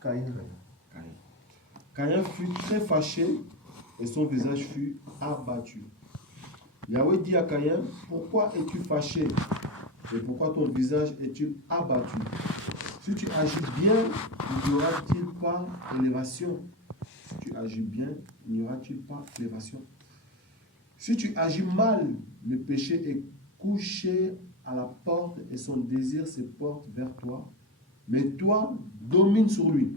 Caïn. Caïn fut très fâché et son visage fut abattu. Yahweh dit à Caïn, pourquoi es-tu fâché et pourquoi ton visage est-il abattu? Si tu agis bien, n'y aura-t-il pas élévation? Si tu agis bien, n'y aura-t-il pas élévation? Si tu agis mal, le péché est couché à la porte et son désir se porte vers toi, mais toi, domine sur lui.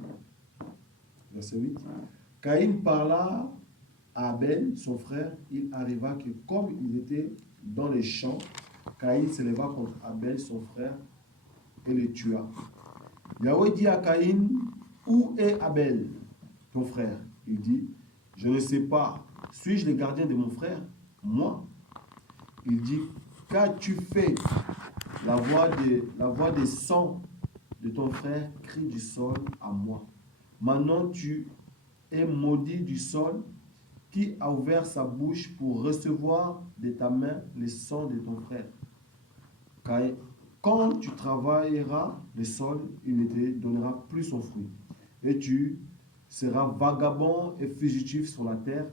Verset 8. Caïn parla à Abel, son frère. Il arriva que comme il était dans les champs, Caïn s'éleva contre Abel, son frère, et le tua. Yahweh dit à Caïn, où est Abel, ton frère? Il dit, je ne sais pas. Suis-je le gardien de mon frère? Moi? Il dit, qu'as-tu fait? La voix des sangs de ton frère crie du sol à moi. Maintenant tu es maudit du sol, qui a ouvert sa bouche pour recevoir de ta main le sang de ton frère. Car quand tu travailleras le sol, il ne te donnera plus son fruit. Et tu seras vagabond et fugitif sur la terre.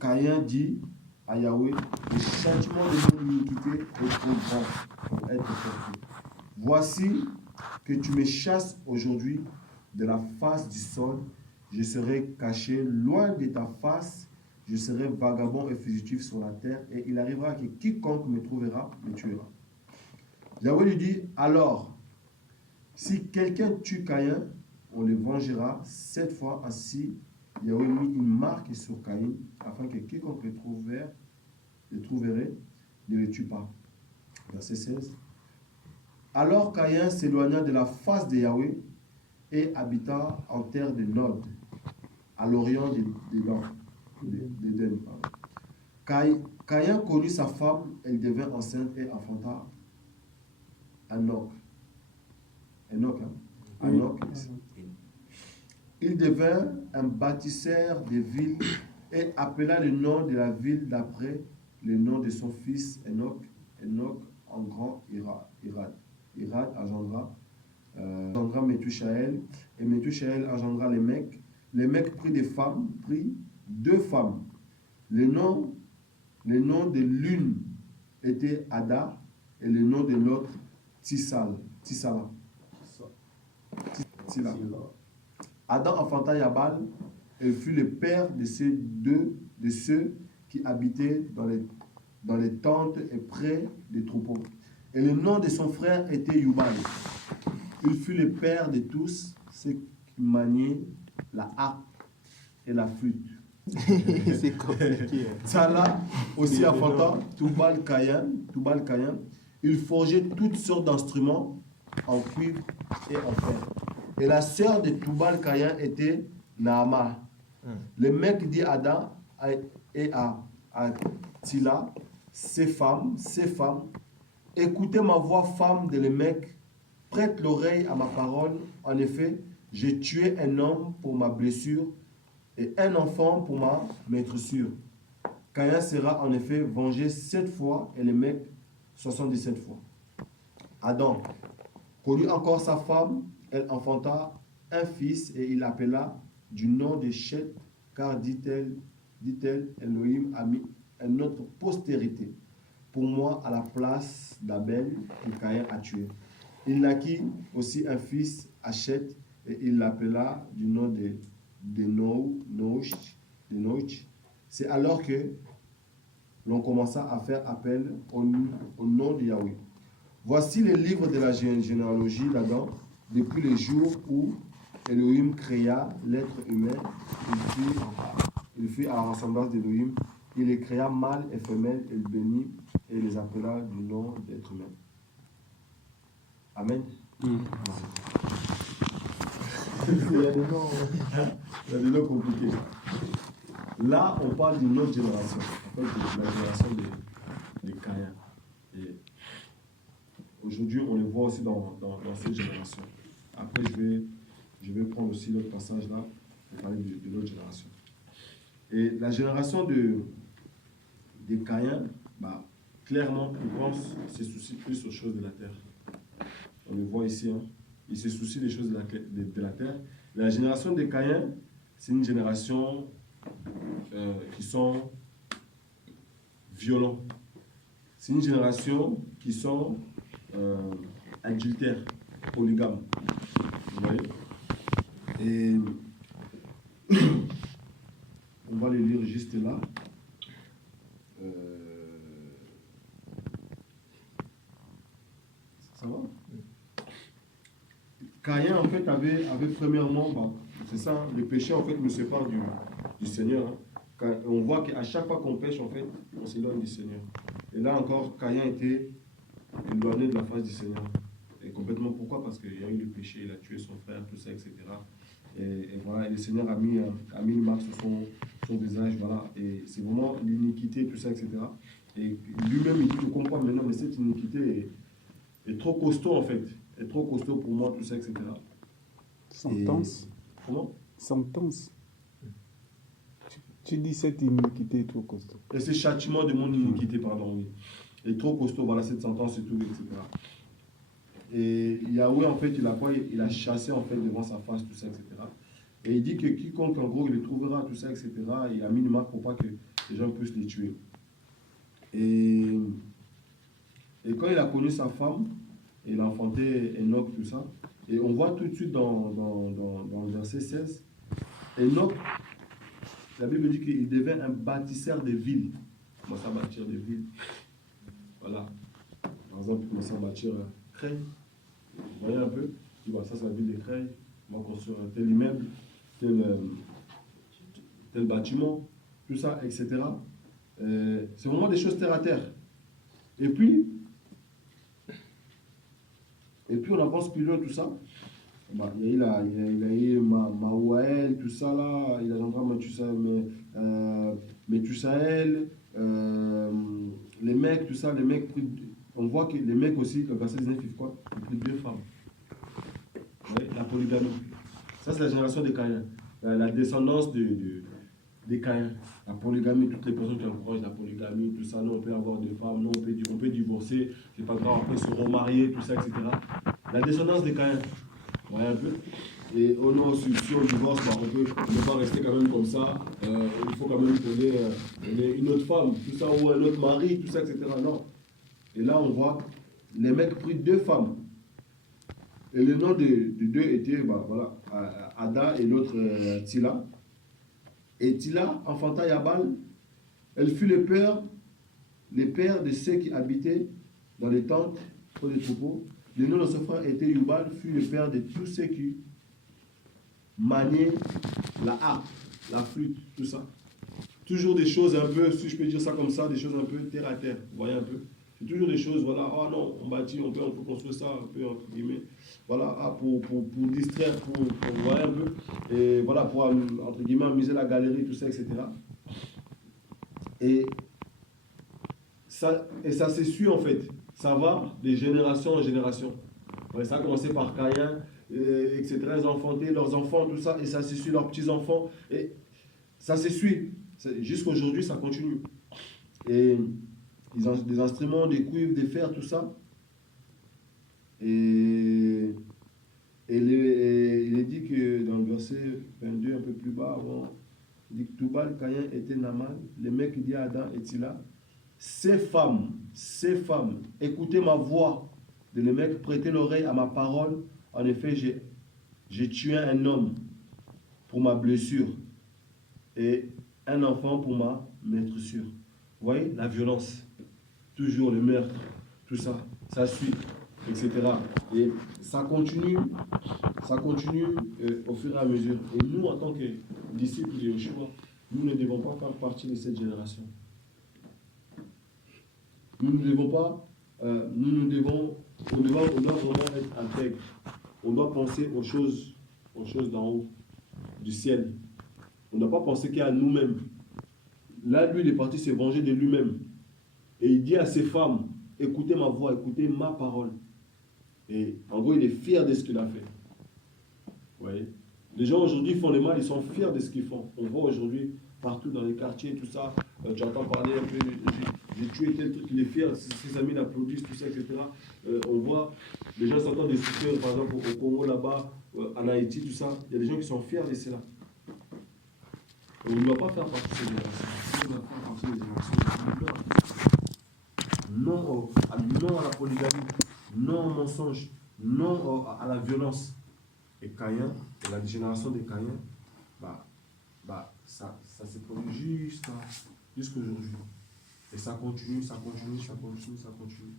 Caïn dit à Yahweh, le châtiment de mon iniquité est trop grand pour être porté. Voici que tu me chasses aujourd'hui de la face du sol. Je serai caché loin de ta face. Je serai vagabond et fugitif sur la terre. Et il arrivera que quiconque me trouvera me tuera. Yahweh lui dit, alors, si quelqu'un tue Caïn, on le vengera 7 fois. Ainsi, Yahweh mit une marque sur Caïn, afin que quiconque le trouverait ne le tue pas. Verset 16. Alors Caïn s'éloigna de la face de Yahweh et habita en terre de Nod, à l'orient d'Éden. Caïn connut sa femme, elle devint enceinte et enfanta Enoch. Il devint un bâtisseur de villes et appela le nom de la ville d'après le nom de son fils Enoch. Enoch en grand Irad. Irad engendra Methushaël, et Methushaël engendra les mecs. Les mecs prit deux femmes. Le nom de l'une était Ada et le nom de l'autre Tsala. Adam enfanta Yabal, et fut le père de ceux qui habitaient dans les tentes et près des troupeaux. Et le nom de son frère était Yubal. Il fut le père de tous ceux qui maniaient la harpe et la flûte. C'est compliqué. Tsala aussi enfanta Tubal-Caïn. Il forgeait toutes sortes d'instruments en cuivre et en fer. Et la sœur de Tubal-Caïn était Naama. Le mec dit à Adam et à Tila, ces femmes, écoutez ma voix, femme de le mec, prête l'oreille à ma parole. En effet, j'ai tué un homme pour ma blessure et un enfant pour ma maîtressure. Caïn sera en effet vengé 7 fois et le mec 77 fois. Adam connut encore sa femme, elle enfanta un fils et il l'appela du nom de Chet, car dit-elle, Elohim a mis une autre postérité pour moi à la place d'Abel que Caïn a tué. Il naquit aussi un fils à Chet et il l'appela du nom de Noach. C'est alors que l'on commença à faire appel au nom de Yahweh. Voici le livre de la généalogie d'Adam, depuis le jour où Elohim créa l'être humain. Il fit à la ressemblance d'Elohim. Il les créa mâle et femelle, et le bénit et les appela du nom d'être humain. Amen. Il y a des noms compliqués. Là, on parle d'une autre génération, en fait, de la génération de Caïn. Et aujourd'hui, on les voit aussi dans cette génération. Après, je vais prendre aussi l'autre passage là pour parler de l'autre génération. Et la génération de Caïn, clairement, il pense, se soucie plus aux choses de la terre. On le voit ici, hein. il se soucie des choses de la terre. La génération des Caïns, c'est une génération qui sont violents. C'est une génération qui sont adultères, polygames. Vous voyez? Et on va les lire juste là. Ça va? Caïn, en fait, avait premièrement, c'est ça, le péché, en fait, nous sépare du Seigneur. Hein. On voit qu'à chaque fois qu'on pêche, en fait, on s'éloigne du Seigneur. Et là encore, Caïn était éloigné de la face du Seigneur. Et complètement, pourquoi? Parce qu'il y a eu le péché, il a tué son frère, tout ça, etc. Et voilà, et le Seigneur a mis une marque sur son visage, voilà. Et c'est vraiment l'iniquité, tout ça, etc. Et lui-même, il dit, je comprends maintenant, mais cette iniquité est trop costaud, en fait. Est trop costaud pour moi, tout ça, etc. Sentence. Comment? Sentence. Tu dis cette iniquité est trop costaud. Et c'est châtiment de mon iniquité, pardon, oui. Est trop costaud, voilà, cette sentence et tout, etc. Et Yahweh, en fait, il a chassé, en fait, devant sa face, tout ça, etc. Et il dit que quiconque, en gros, il le trouvera, tout ça, etc., il a mis une marque pour pas que les gens puissent les tuer. Et quand il a connu sa femme, il a enfanté Enoch, tout ça, et on voit tout de suite dans le verset 16, Enoch, la Bible dit qu'il devint un bâtisseur de villes. Il commence à bâtir des villes. Voilà. Par exemple, il commence à bâtir Creil. Vous voyez un peu? Il dit, ça c'est la ville de Creil. On va construire tel immeuble, tel bâtiment, tout ça, etc. C'est vraiment des choses terre à terre. Et puis on avance plus loin, tout ça. Il a eu Maouaël, tout ça là. Il a entendu Methusaël, les mecs, tout ça, les mecs. On voit que les mecs aussi, le verset 19, ils font quoi? Ils prennent 2 femmes. Ouais, la polygamie. Ça, c'est la génération des Caïns. La descendance des Caïns. La polygamie, toutes les personnes qui encouragent la polygamie, tout ça. Non, on peut avoir 2 femmes, non, on peut divorcer, c'est pas grave, on peut se remarier, tout ça, etc. La descendance des Caïns. Vous voyez un peu? Et oh non, si on divorce, on ne peut pas rester quand même comme ça. Il faut quand même qu'on ait une autre femme, tout ça, ou un autre mari, tout ça, etc. Non. Et là, on voit, les mecs pris 2 femmes. Et le nom de 2 était, voilà, Ada et l'autre Tila. Et Tila enfanta Yabal. Elle fut le père de ceux qui habitaient dans les tentes, pour les troupeaux. Le nom de son frère était Yubal, fut le père de tous ceux qui maniaient la harpe, la flûte, tout ça. Toujours des choses un peu, si je peux dire ça comme ça, des choses un peu terre à terre. Vous voyez un peu? C'est toujours des choses, voilà, ah non, on bâtit, on peut construire ça, un peu, entre guillemets, voilà, pour distraire, pour voir un peu, et voilà, pour, entre guillemets, amuser la galerie, tout ça, etc. Et ça s'essuie, en fait, ça va de génération en génération. Ouais, ça a commencé par Caïn, etc., ils ont enfanté leurs enfants, tout ça, et ça s'essuie leurs petits-enfants, et ça s'essuie, jusqu'à aujourd'hui, ça continue. Et ils ont des instruments, des cuivres, des fers, tout ça. Et il est dit que dans le verset 22, un peu plus bas, avant, il dit que Toubal, Caïn était Naman, les mecs qui disent à Adam et Tila, ces femmes, écoutez ma voix, de les mecs, prêtez l'oreille à ma parole. En effet, j'ai tué un homme pour ma blessure et un enfant pour ma maîtressure. Vous voyez, la violence. Toujours le meurtre, tout ça, ça suit, etc. Et ça continue au fur et à mesure. Et nous, en tant que disciples de Yeshua, nous ne devons pas faire partie de cette génération. On doit vraiment être intègre. On doit penser aux choses d'en haut, du ciel. On ne doit pas penser qu'à nous-mêmes. Là, lui, il est parti se venger de lui-même. Et il dit à ses femmes, écoutez ma voix, écoutez ma parole. Et en gros, il est fier de ce qu'il a fait. Vous voyez? Les gens aujourd'hui font le mal, ils sont fiers de ce qu'ils font. On voit aujourd'hui, partout dans les quartiers, tout ça, tu entends parler un peu j'ai tué tel truc, il est fier, ses amis l'applaudissent, tout ça, etc. On voit, les gens s'entendent des soutiens, par exemple au Congo là-bas, en Haïti, tout ça, il y a des gens qui sont fiers de cela. On ne doit pas faire partie de ces générations. On doit faire partie des générations non, non à la polygamie, non au mensonge, non à la violence. Et Caïn, et la génération de Caïn, ça s'est produit jusqu'aujourd'hui. Et ça continue, ça continue, ça continue, ça continue.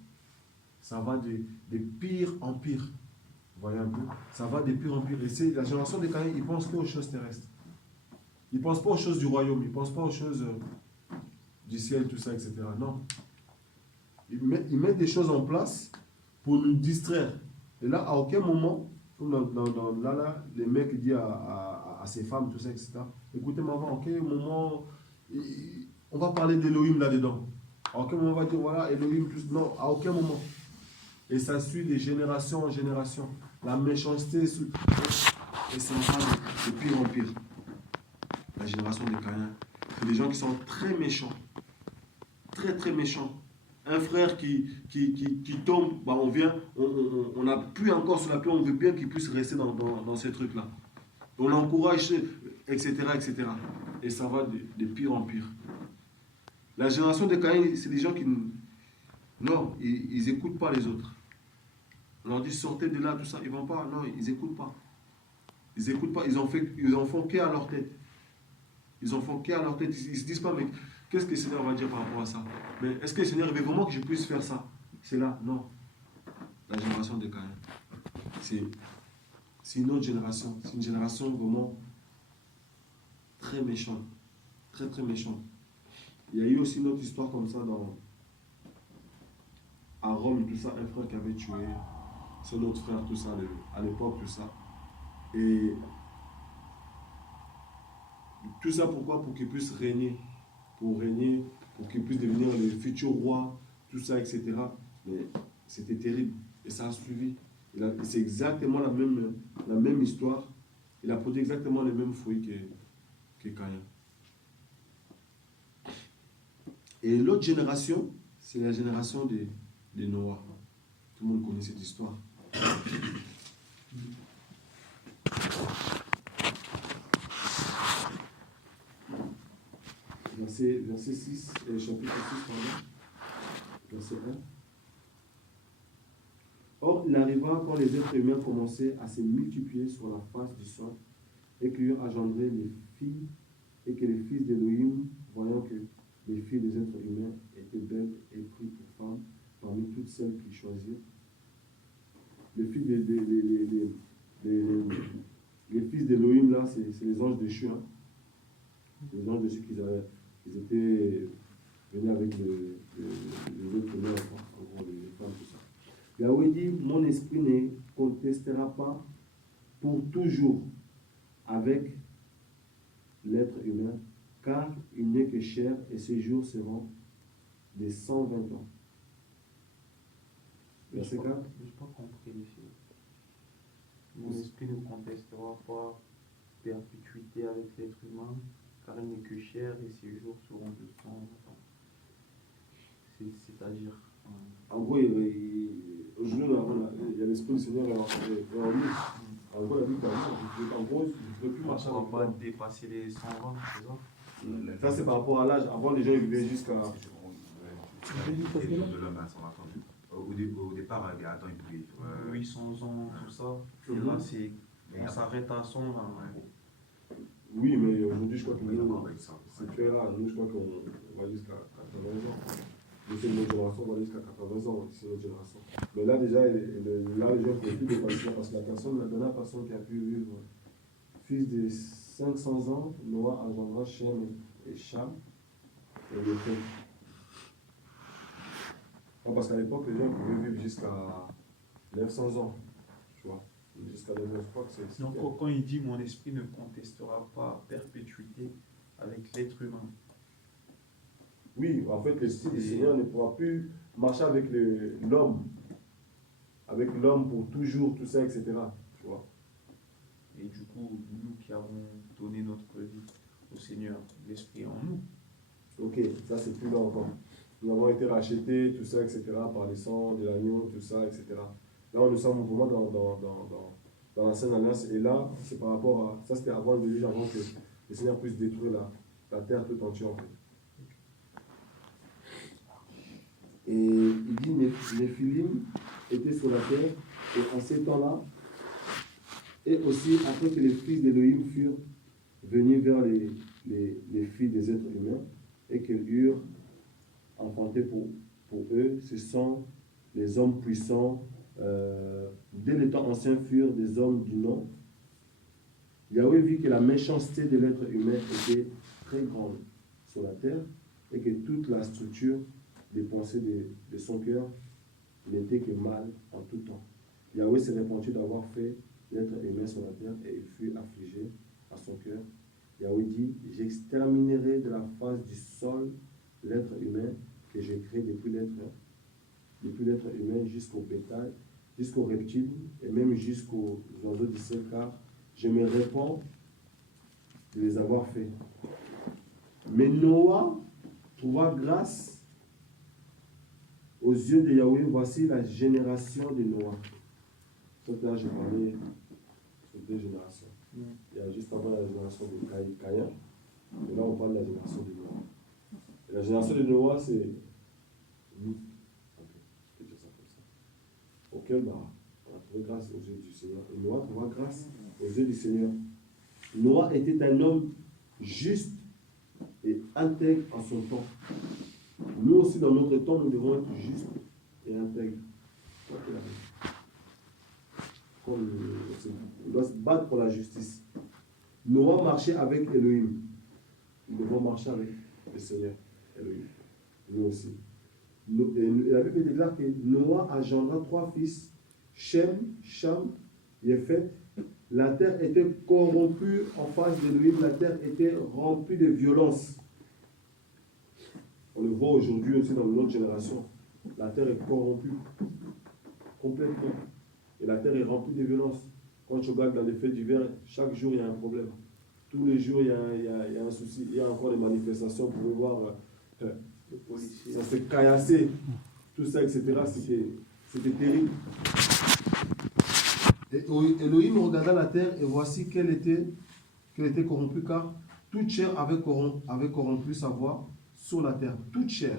Ça va de pire en pire. Vous voyez un peu? Ça va de pire en pire. Et c'est la génération de Caïn, ils ne pensent qu'aux choses terrestres. Ils ne pensent pas aux choses du royaume, ils ne pensent pas aux choses du ciel, tout ça, etc. Non. Ils mettent des choses en place pour nous distraire. Et là, à aucun moment, comme là, les mecs disent à ces femmes, tout ça, etc. Écoutez, maman, à aucun moment, on va parler d'Elohim là-dedans. À aucun moment, on va dire, voilà, Elohim, plus. Non, à aucun moment. Et ça suit de génération en génération. La méchanceté, et ça va de pire en pire. La génération des Caïns. C'est des gens qui sont très méchants. Très, très méchants. Un frère qui tombe, on vient, on appuie encore sur la pierre, on veut bien qu'il puisse rester dans ces trucs-là. On l'encourage, etc., etc. Et ça va de pire en pire. La génération des Caïns, c'est des gens qui... Non, ils n'écoutent pas les autres. On leur dit sortez de là, tout ça, ils ne vont pas. Non, ils n'écoutent pas. Ils n'écoutent pas, ils en font qu'à leur tête. Ils en font qu'à leur tête. Ils ne se disent pas, mais qu'est-ce que le Seigneur va dire par rapport à ça? Mais est-ce que le Seigneur veut vraiment que je puisse faire ça? C'est là, non. La génération des Caïns. C'est une autre génération. C'est une génération vraiment très méchante. Très, très méchante. Il y a eu aussi une autre histoire comme ça à Rome, tout ça, un frère qui avait tué son autre frère, tout ça, à l'époque, tout ça. Et tout ça pourquoi? Pour qu'il puisse régner. Pour qu'il puisse devenir le futur roi, tout ça, etc. Mais c'était terrible. Et ça a suivi. C'est exactement la même histoire. Il a produit exactement les mêmes fruits que Caïn. Et l'autre génération, c'est la génération de Noah. Tout le monde connaît cette histoire. Verset 6, chapitre 6, pardon. Verset 1. Or, il arriva quand les êtres humains commençaient à se multiplier sur la face du sol et qu'ils eurent engendré les filles, et que les fils d'Élohim, voyant que les filles des êtres humains étaient belles et prises pour femmes parmi toutes celles qu'ils choisirent. Les fils les fils d'Élohim, là, c'est les anges déchus. Hein. Les anges déchus ils étaient venus avec les autres humains, en gros, les femmes, tout ça. Yahweh dit, mon esprit ne contestera pas pour toujours avec l'être humain, car il n'est que chair et ses jours seront de 120 ans. Verset 4. Je n'ai pas compris les filles. Mon esprit ne contestera pas perpétuité avec l'être humain, car il n'est que chair et ses jours seront de 120 ans. C'est-à-dire. En gros, aujourd'hui, il y a l'esprit du Seigneur en nous. En gros, la vie en gros, je ne peux plus marcher. On ne va pas dépasser les 120, c'est ça? Ça, c'est par rapport à l'âge. Avant, les gens vivaient jusqu'à. De l'homme à 120 ans. Au départ, Adam, il pouvait vivre. 800 ans, tout ça. Et là, on s'arrête à 100 là. Oui, mais aujourd'hui, je crois que nous, c'est fait là. Nous, je crois qu'on va jusqu'à 80 ans. C'est une autre génération, on va aller jusqu'à 80 ans, c'est une autre génération. Mais là, déjà, les gens ne peuvent plus dépasser parce que la dernière personne qui a pu vivre, fils de 500 ans, Noah engendra Shem et Cham et le fait. Parce qu'à l'époque, les gens pouvaient vivre jusqu'à 900 ans, tu vois. Jusqu'à 900 ans, c'est. Donc, quand il dit mon esprit ne contestera pas perpétuité avec l'être humain. Oui, en fait, le Seigneur ne pourra plus marcher avec l'homme. Avec l'homme pour toujours, tout ça, etc. Tu vois. Et du coup, nous qui avons donné notre vie au Seigneur, l'esprit en nous. Ok, ça c'est plus là encore. nous avons été rachetés, tout ça, etc., par le sang de l'agneau, tout ça, etc. Là, nous sommes vraiment dans l'ancienne alliance. Et là, c'est par rapport à... Ça, c'était avant le déluge, avant que le Seigneur puisse détruire la terre tout entière, en fait. Et il dit, les Philimes étaient sur la terre, et en ces temps-là, et aussi après que les fils d'Élohim furent venus vers les filles des êtres humains, et qu'ils eurent enfanté pour eux, ce sont les hommes puissants, dès les temps anciens furent des hommes du nom. Yahweh vit que la méchanceté de l'être humain était très grande sur la terre, et que toute la structure des pensées de son cœur n'était que mal en tout temps. Yahweh s'est répandu d'avoir fait l'être humain sur la terre, et il fut affligé à son cœur. Yahweh dit, j'exterminerai de la face du sol l'être humain que j'ai créé depuis l'être humain jusqu'au bétail, jusqu'aux reptiles et même jusqu'aux oiseaux du ciel, car je me répands de les avoir faits. Mais Noah trouva grâce aux yeux de Yahweh. Voici la génération de Noah. Donc là, j'ai parlé sur 2 générations. Il y a juste avant la génération de Caïn, et là on parle de la génération de Noah. Et la génération de Noah, c'est nous. Ok, je peux dire ça comme ça. Auquel on a trouvé grâce aux yeux du Seigneur. Et Noah trouva grâce aux yeux du Seigneur. Noah était un homme juste et intègre en son temps. Nous aussi, dans notre temps, nous devons être justes et intègres. On doit se battre pour la justice. Noah marchait avec Elohim. Nous devons marcher avec le Seigneur Elohim. Nous aussi. Et la Bible déclare que Noah engendra 3 fils, Shem, Cham, Yéphet. La terre était corrompue en face d'Elohim. La terre était remplie de violence. On le voit aujourd'hui aussi dans notre génération. La terre est corrompue complètement. Et la terre est remplie de violence. Quand tu regardes dans les faits divers, chaque jour il y a un problème. Tous les jours il y a un souci. Il y a encore des manifestations pour voir. Ça s'est caillassé. Tout ça, etc. C'était terrible. Et Elohim regarda la terre et voici qu'elle était corrompue, car toute chair avait corrompu sa voix sur la terre. Toute chair.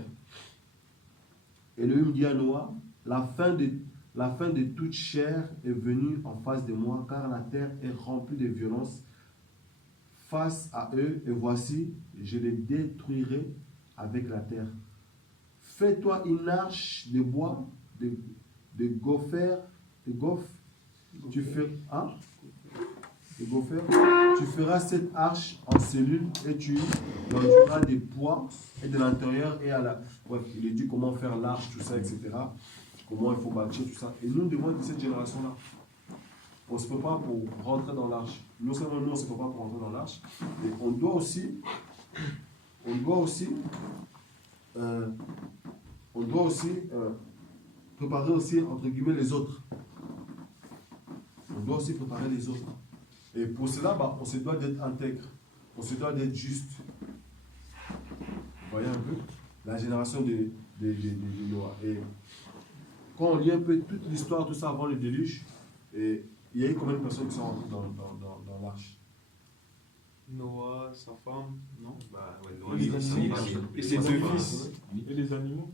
Elohim dit à Noah, la fin de toute chair est venue en face de moi, car la terre est remplie de violence face à eux, et voici, je les détruirai avec la terre. Fais-toi une arche de bois, de gopher, tu feras cette arche en cellules et tu enduiras des poids et de l'intérieur et à la... Bref, il est dit comment faire l'arche, tout ça, etc. Comment il faut bâtir, tout ça. Et nous devons être de cette génération-là. On ne se peut pas pour rentrer dans l'arche. Non seulement nous, on ne se peut pas pour rentrer dans l'arche, mais on doit aussi préparer aussi, entre guillemets, les autres. On doit aussi préparer les autres. Et pour cela, on se doit d'être intègre. On se doit d'être juste. Vous voyez un peu la génération de Noah. Et quand on lit un peu toute l'histoire, tout ça avant le déluge, et il y a eu combien de personnes qui sont rentrées dans l'arche? Noah, sa femme, non? Bah, ouais, Et les animaux. et ses 2 fils. Et les animaux?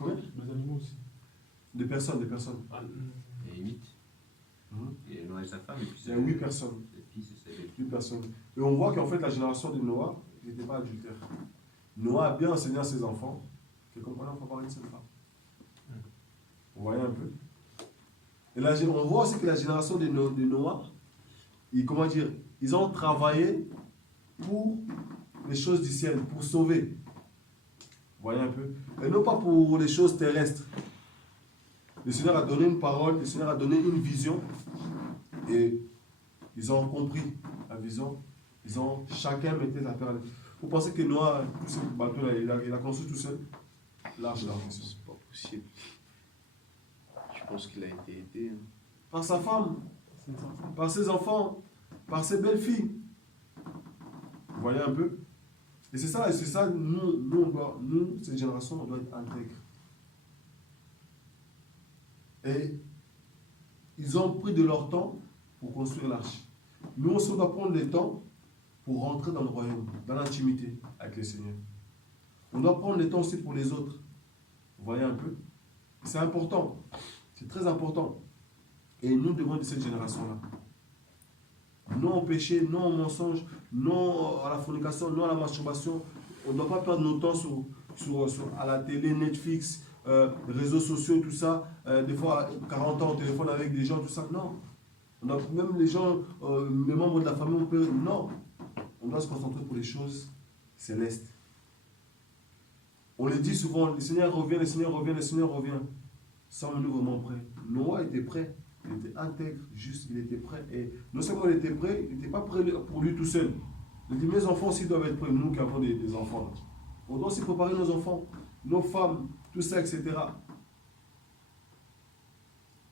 Oui. Les animaux aussi. Des personnes. Ah, Et 8. Et Noah et sa femme, et puis Il y a 8 personnes. ses fils et ses 8 personnes. Et on voit qu'en fait, la génération de Noah n'était pas adultère. Noah a bien enseigné à ses enfants que comme on peut parler de cette femme. Vous voyez un peu? Et là, on voit aussi que la génération de Noah, ils ont travaillé pour les choses du ciel, pour sauver. Vous voyez un peu? Et non pas pour les choses terrestres. Le Seigneur a donné une parole, le Seigneur a donné une vision, et ils ont compris la vision. Chacun mettait la terre. Vous pensez que Noah, tout ce bateau-là, il a construit tout seul? L'arche, là, c'est pas possible. Je pense qu'il a été aidé. par sa femme, par ses enfants, par ses belles-filles. Vous voyez un peu? Et c'est ça, nous, cette génération, on doit être intègre. Et ils ont pris de leur temps pour construire l'arche. Nous aussi, on doit prendre le temps pour rentrer dans le royaume, dans l'intimité avec le Seigneur. On doit prendre le temps aussi pour les autres. Vous voyez un peu? C'est important. C'est très important. Et nous devons de cette génération-là. Non au péché, non au mensonge, non à la fornication, non à la masturbation. On ne doit pas perdre nos temps à la télé, Netflix, réseaux sociaux, tout ça. Des fois, 40 ans au téléphone avec des gens, tout ça. Non. Même les gens, les membres de la famille, on peut... Non. On doit se concentrer pour les choses célestes. On le dit souvent, le Seigneur revient, le Seigneur revient, le Seigneur revient. Sommes-nous vraiment prêts? Noah était prêt. Il était intègre, juste, il était prêt. Et non seulement il était prêt, il n'était pas prêt pour lui tout seul. Il dit, mes enfants aussi doivent être prêts, nous qui avons des enfants. Là. On doit aussi préparer nos enfants, nos femmes, tout ça, etc.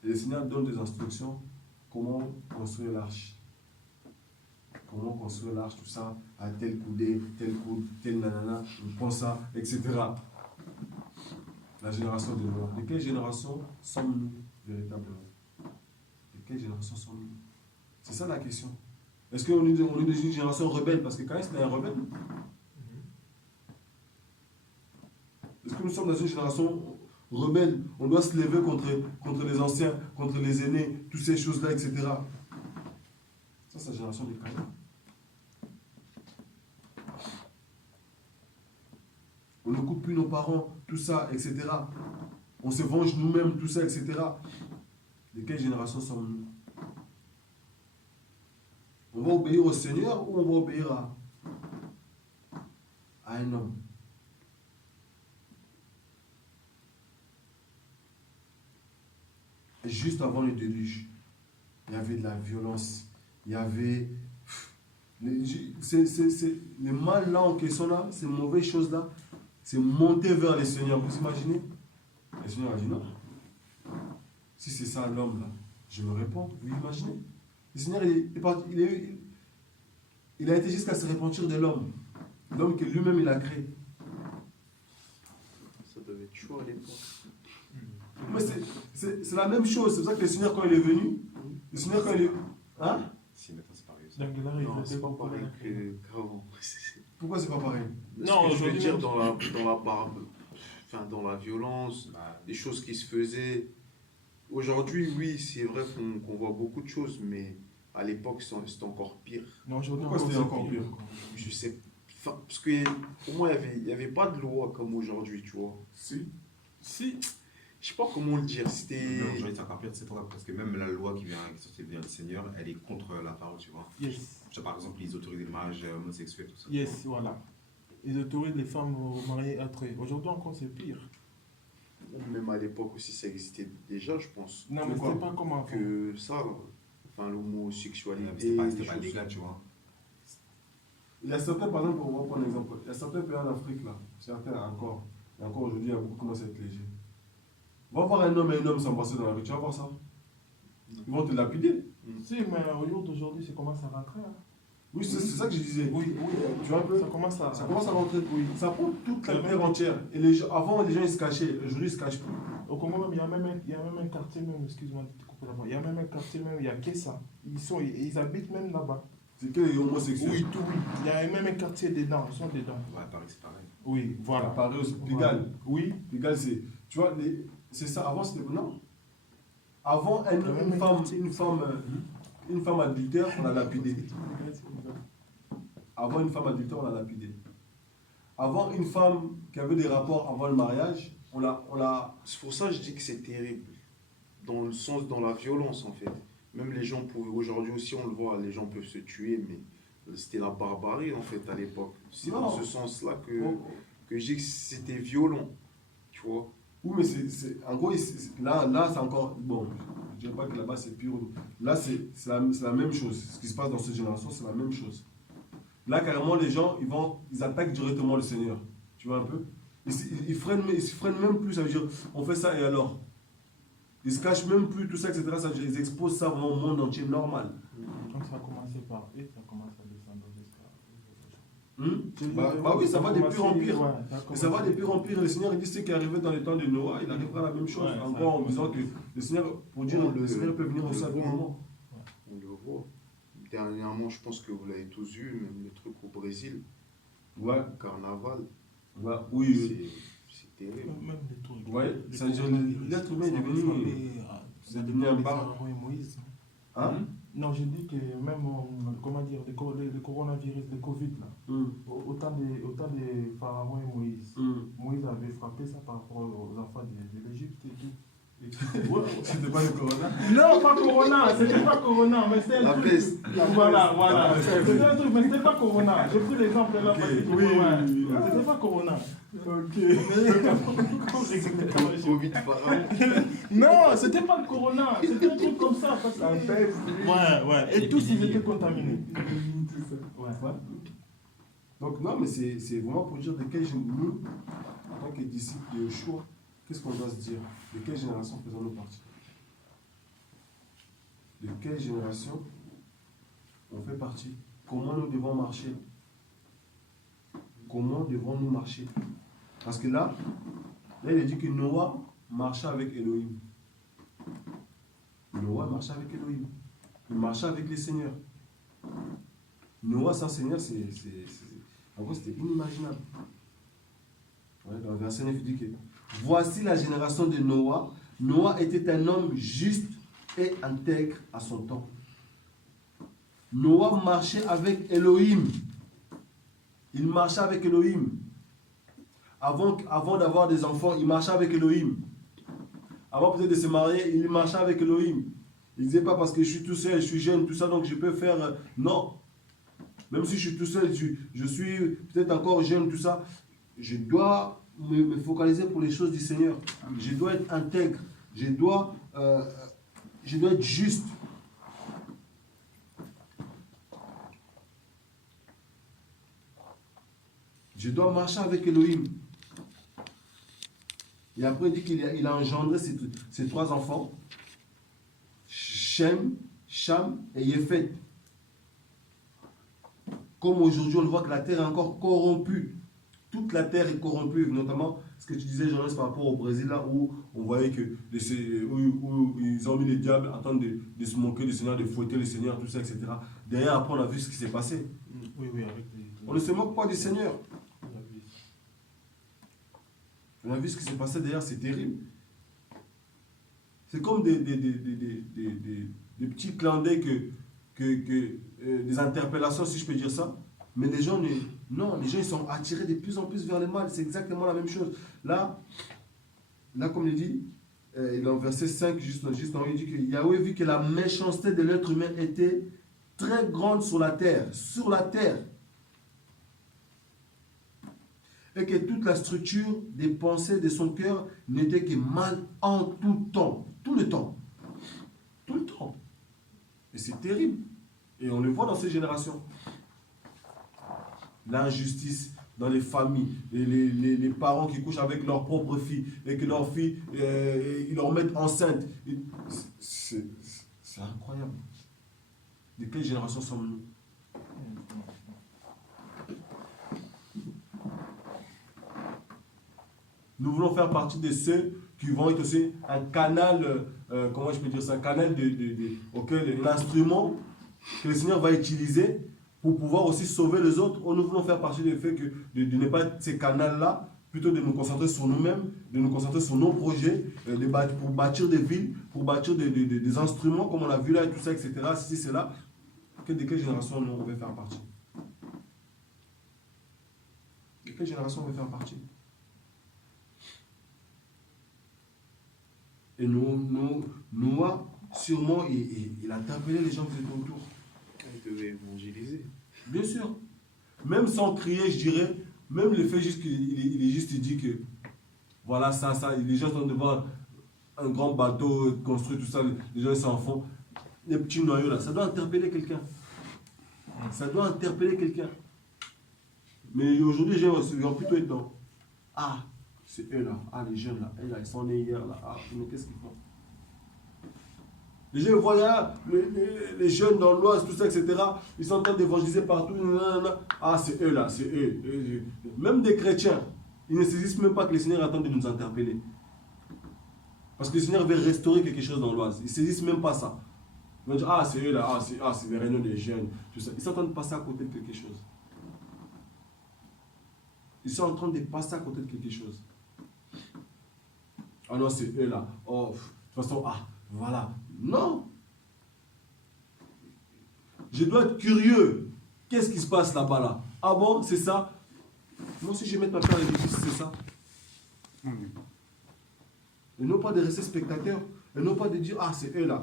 Et le Seigneur donne des instructions, comment construire l'arche. Comment construire l'arche, tout ça, à tel coudé, tel coude, tel nanana, je prends ça, etc. La génération de Noah. De quelle génération sommes-nous véritablement? De quelle génération sommes-nous? C'est ça la question. Est-ce qu'on est une génération rebelle? Parce que quand c'était un rebelle. Est-ce que nous sommes dans une génération rebelle? On doit se lever contre les anciens, contre les aînés, toutes ces choses-là, etc. Ça, c'est la génération des Caïn. On ne coupe plus nos parents, tout ça, etc. On se venge nous-mêmes, tout ça, etc. De quelle génération sommes-nous? On va obéir au Seigneur ou on va obéir à un homme? Et juste avant le déluge, il y avait de la violence, il y avait... Les mal là en question là, ces mauvaises choses là, c'est monter vers le Seigneur. Vous imaginez? Le Seigneur a dit non. Si c'est ça l'homme là, je me réponds. Vous imaginez? Le Seigneur il a été jusqu'à se repentir de l'homme. L'homme que lui-même il a créé. Ça devait être chaud à l'époque. Mais c'est la même chose. C'est pour ça que le Seigneur quand il est venu, le Seigneur quand il est... Hein? Si, maintenant c'est pareil. Non, c'est pas pareil qu'avant. Pourquoi c'est pas pareil? Non, je veux dire dans la barbe, enfin dans la violence, des choses qui se faisaient. Aujourd'hui, oui, c'est vrai qu'on voit beaucoup de choses, mais à l'époque, c'était encore pire. Non, aujourd'hui, Pourquoi c'était encore pire? Je sais, enfin, parce que pour moi, il y avait pas de loi comme aujourd'hui, tu vois. Si. Je sais pas comment le dire. C'était. Non, aujourd'hui c'est encore pire, c'est pourquoi? Parce que même la loi qui vient du Seigneur, elle est contre la parole, tu vois. Yes, Par exemple, ils autorisent le mariage homosexuel, tout ça. yes, voilà. Ils autorisent les femmes mariées après. Aujourd'hui encore, c'est pire. Même à l'époque aussi, ça existait déjà, je pense. Non, mais quoi? c'était pas comme avant. Que ça, enfin l'homosexualité. C'était des pas choses. légal, tu vois. Il y a certains, par exemple, on va prendre un exemple. Il y a certains pays en Afrique là, certains encore, et encore aujourd'hui, il y a beaucoup qui commencent à être légers. Va voir un homme et un homme s'embrasser dans la rue, tu vas voir ça. Ils vont te lapider. Si, mais au jour d'aujourd'hui, ça commence à rentrer. Hein. Oui, c'est ça que je disais. Oui, Tu vois un peu? ça commence à... Ça commence à rentrer. Oui. Ça prend toute la Ouais. terre entière. Et avant, les gens ils se cachaient. Aujourd'hui, ils se cachent plus. Au Congo même, il y a même un quartier même, excuse-moi de te couper la voix, il y a même un quartier même, il y a Kessa. Ils habitent même là-bas. C'est que les homosexuels. Oui, tout, oui. Il y a même un quartier dedans, ils sont dedans. Ouais, à Paris, c'est pareil. Oui, À voilà. Paris aussi. Pigalle. Oui. Pigalle, c'est. Tu vois, c'est ça. Avant, c'était. Non. Avant, une femme adultère, on l'a lapidée. Avant, une femme adultère, on l'a lapidée. Avant, une femme qui avait des rapports avant le mariage, on l'a. C'est pour ça que je dis que c'est terrible. Dans le sens, dans la violence en fait. Même les gens pouvaient, aujourd'hui aussi on le voit, les gens peuvent se tuer, mais c'était la barbarie en fait à l'époque. C'est Non. dans ce sens-là Oh. que je dis que c'était violent. Tu vois. Oui, mais en gros, là c'est encore. Bon, je ne dirais pas que là-bas c'est pire. Là, c'est la même chose. Ce qui se passe dans cette génération, c'est la même chose. Là, carrément, les gens, ils attaquent directement le Seigneur. Tu vois un peu? Ils se freinent même plus. Ça veut dire, on fait ça et alors? Ils se cachent même plus, tout ça, etc. Ça veut dire, ils exposent ça vraiment au monde entier normal. Donc ça a commencé par eux, ça commence à descendre jusqu'à... Oui, ça va de pire en pire. Ouais, Et ça va de pire en pire. Le Seigneur, il dit ce qui est arrivé dans les temps de Noah, il arrivera la même chose. Ouais, En gros, en disant que le Seigneur, pour dire, le Seigneur peut venir aussi à tout moment. On le voit. Dernièrement, je pense que vous l'avez tous vu, même le truc au Brésil, Ouais, le carnaval, ouais, oui. c'est terrible. Même les trucs. Ouais, ça veut dire l'être humain est devenu. C'est devenu un devenu bar. Moïse. Hein? Non, j'ai dit que même, comment dire, le coronavirus, le Covid, là, autant de Pharaon et Moïse. Moïse avait frappé ça par rapport aux enfants de l'Égypte et tout. C'était pas le corona. Non, pas Corona, c'était pas Corona, mais c'était un La truc. peste. Voilà. C'était un truc, mais c'était pas Corona. J'ai pris l'exemple là parce que c'était pas Corona. Covid, Pharaon. Non, c'était pas le Corona, c'était un truc comme ça. Parce que... Ouais. Et tous ils étaient contaminés. Ouais. Donc, non, mais c'est vraiment pour dire de quel nous, en tant que disciples de Yeshua, qu'est-ce qu'on doit se dire? De quelle génération faisons-nous partie? De quelle génération on fait partie? Comment nous devons marcher? Comment devons-nous marcher? Parce que là, il est dit que Noah marchait avec Elohim. Noah marchait avec Elohim. Il marchait avec les seigneurs. Noah sans Seigneur, en gros, c'était inimaginable. Ouais, dans le verset 9, il dit que voici la génération de Noah. Noah était un homme juste et intègre à son temps. Noah marchait avec Elohim. Il marchait avec Elohim. Avant d'avoir des enfants, il marchait avec Elohim. Avant peut-être de se marier, il marchait avec Elohim. Il ne disait pas parce que je suis tout seul, je suis jeune, tout ça, donc je peux faire... Non. Même si je suis tout seul, je suis peut-être encore jeune, tout ça, je dois me focaliser pour les choses du Seigneur. Je dois être intègre. Je dois être juste. Je dois marcher avec Elohim. Et après, il dit qu'il a engendré ses trois enfants, Shem, Cham et Yéphet. Comme aujourd'hui, on voit que la terre est encore corrompue. Toute la terre est corrompue, notamment ce que tu disais, Jonas, par rapport au Brésil, là où on voyait que où ils ont mis les diables en train de se moquer du Seigneur, de fouetter le Seigneur, tout ça, etc. Derrière, après, on a vu ce qui s'est passé. Oui, avec les... On ne se moque pas du Seigneur. On a vu ce qui s'est passé derrière, c'est terrible. C'est comme des petits clins d'œil des interpellations, si je peux dire ça. Mais les gens, non, les gens ils sont attirés de plus en plus vers le mal. C'est exactement la même chose. Là comme il dit, dans verset 5, juste en haut, il dit que Yahweh vit que la méchanceté de l'être humain était très grande sur la terre. Sur la terre. Et que toute la structure des pensées de son cœur n'était que mal en tout temps. Tout le temps. Tout le temps. Et c'est terrible. Et on le voit dans ces générations. L'injustice dans les familles, les parents qui couchent avec leurs propres filles et que leurs filles, ils leur mettent enceintes. C'est incroyable. De quelle génération sommes-nous? Nous voulons faire partie de ceux qui vont être aussi un canal, comment je peux dire ça, un canal auquel l'instrument que le Seigneur va utiliser pour pouvoir aussi sauver les autres. Ou nous voulons faire partie du fait que de ne pas être ces canaux-là, plutôt de nous concentrer sur nous-mêmes, de nous concentrer sur nos projets, pour bâtir des villes, pour bâtir des instruments, comme on a vu là, et tout ça, etc. Si c'est là, de quelle génération nous on veut faire partie? De quelle génération on veut faire partie? Et Noah, sûrement, il a interpellé les gens qui étaient autour. Il devait évangéliser. Bien sûr. Même sans crier, je dirais, même le fait juste il dit que, voilà, ça, les gens sont devant un grand bateau construit, tout ça, les gens s'en font. Les petits noyaux là, ça doit interpeller quelqu'un. Ça doit interpeller quelqu'un. Mais aujourd'hui, les gens vont plutôt être dans, ah, c'est eux là, ah les jeunes là, ils sont nés hier là, ah mais qu'est-ce qu'ils font? Les gens voient là, les jeunes dans l'Ouest, tout ça, etc. Ils sont en train d'évangéliser partout. Ah, c'est eux là, c'est eux. Même des chrétiens, ils ne saisissent même pas que le Seigneur attend de nous interpeller. Parce que le Seigneur veut restaurer quelque chose dans l'Oise. Ils ne saisissent même pas ça. Ils vont dire, ah, c'est eux là, c'est les réunions des jeunes. Tout ça. Ils sont en train de passer à côté de quelque chose. Ils sont en train de passer à côté de quelque chose. Ah non, c'est eux là. Oh, de toute façon, voilà. Non. Je dois être curieux. Qu'est-ce qui se passe là-bas là? Ah bon, c'est ça? Moi aussi, je vais mettre ma pierre à l'édifice, c'est ça. Et non pas de rester spectateur. Et non pas de dire, ah, c'est eux là.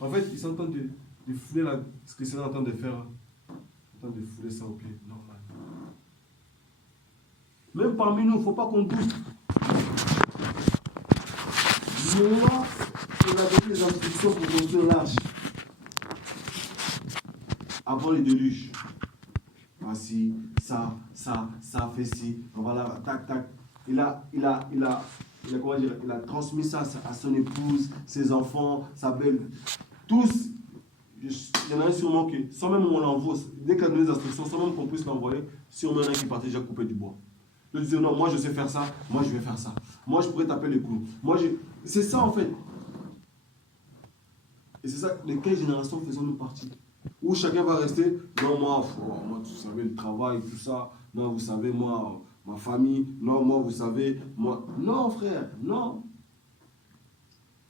En fait, ils sont en train de fouler là, ce que c'est en train de faire. Ils sont en train de fouler ça au pied. Normal. Même parmi nous, il ne faut pas qu'on doute. Noah, il a donné les instructions pour construire l'arche. Avant les déluges. Voici, ça fait ci. Voilà, tac, tac. Il a transmis ça à son épouse, ses enfants, sa belle. Tous. Il y en a un sûrement qui, sans même on l'envoie, dès qu'il a donné les instructions, sans même qu'on puisse l'envoyer, sûrement il y en a qui partait déjà couper du bois. Je disais, non, moi je sais faire ça, moi je vais faire ça. Moi je pourrais taper les coups. C'est ça en fait. Et c'est ça, de quelle génération faisons-nous partie? Où chacun va rester, non, moi, vous savez, le travail, tout ça. Non, vous savez, moi, ma famille. Non, moi, vous savez, moi. Non, frère, non.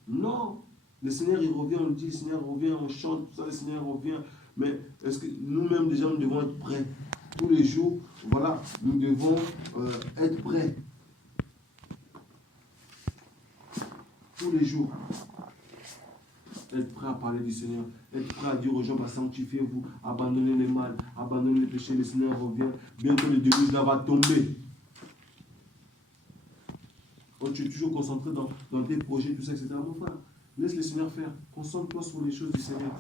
Non. Le Seigneur, il revient, on dit, le Seigneur revient, on chante, tout ça, le Seigneur revient. Mais est-ce que nous-mêmes, déjà, nous devons être prêts? Tous les jours, voilà, nous devons être prêts. Tous les jours. Être prêt à parler du Seigneur. Être prêt à dire aux gens, sanctifiez-vous, abandonnez les mal, abandonnez les péchés, le Seigneur revient. Bientôt le déluge là va tomber. Oh, tu es toujours concentré dans tes projets, tout ça, etc. Mon frère, laisse le Seigneur faire. Concentre-toi sur les choses du Seigneur.